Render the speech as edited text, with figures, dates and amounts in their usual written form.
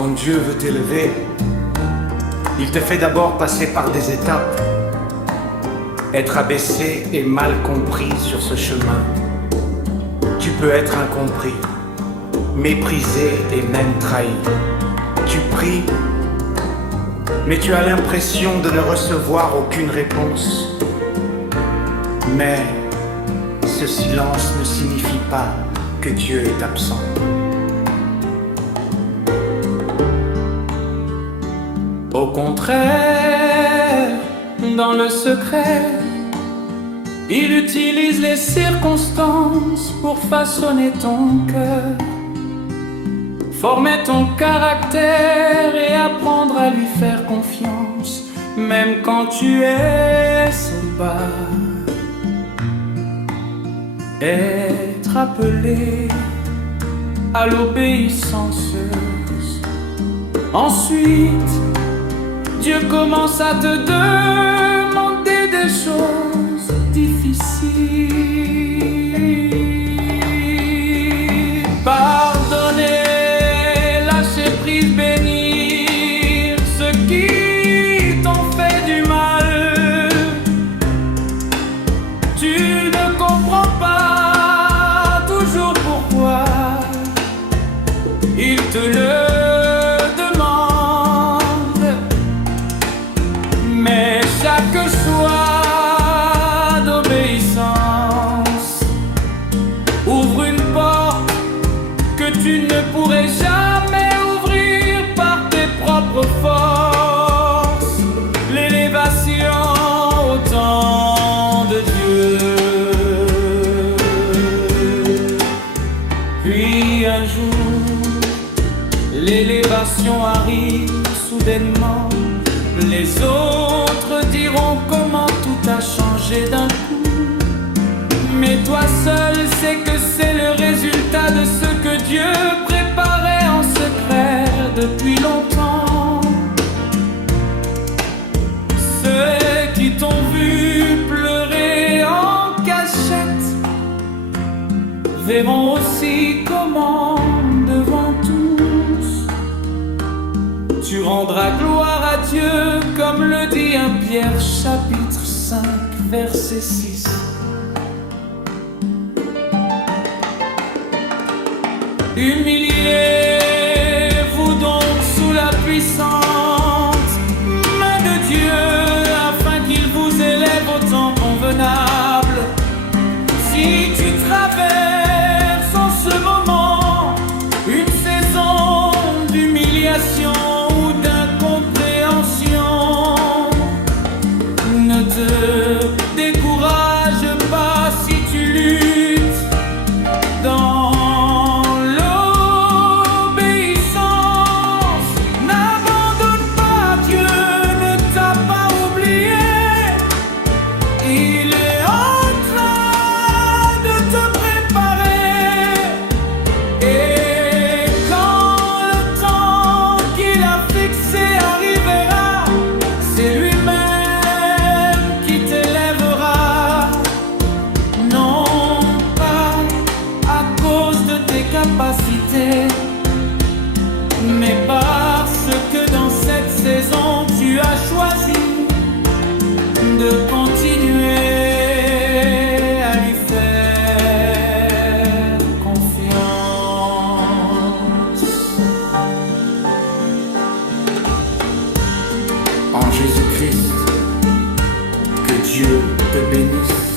ton Dieu veut t'élever, il te fait d'abord passer par des étapes. Être abaissé et mal compris sur ce chemin. Tu peux être incompris, méprisé et même trahi. Tu pries, mais tu as l'impression de ne recevoir aucune réponse. Mais ce silence ne signifie pas que Dieu est absent. Au contraire, dans le secret, il utilise les circonstances pour façonner ton cœur, former ton caractère et apprendre à lui faire confiance, même quand tu es seul bas. Être appelé à l'obéissance. Ensuite, Dieu commence à te demander des choses difficiles. Pardonner, lâcher prise, bénir ceux qui t'ont fait du mal. Tu ne comprends pas toujours pourquoi il te le chaque choix d'obéissance ouvre une porte que tu ne pourrais jamais ouvrir par tes propres forces. L'élévation au temps de Dieu. Puis un jour, l'élévation arrive soudainement. Les autres diront comment tout a changé d'un coup. Mais toi seul sais que c'est le résultat de ce que Dieu préparait en secret depuis longtemps. Ceux qui t'ont vu pleurer en cachette verront aussi comment devant tous tu rendras gloire à Dieu, comme le dit 1 Pierre chapitre 5 verset 6. Humiliez-vous donc sous la puissante main de Dieu, afin qu'il vous élève au temps convenable. Si tu traverses en ce moment une saison d'humiliation, ne te décourage pas si tu luttes dans l'obéissance. N'abandonne pas, Dieu ne t'a pas oublié. Il est en train de te préparer. Et quand le temps qu'il a fixé arrivera, c'est lui-même capacité, mais parce que dans cette saison tu as choisi de continuer à lui faire confiance. En Jésus-Christ, que Dieu te bénisse.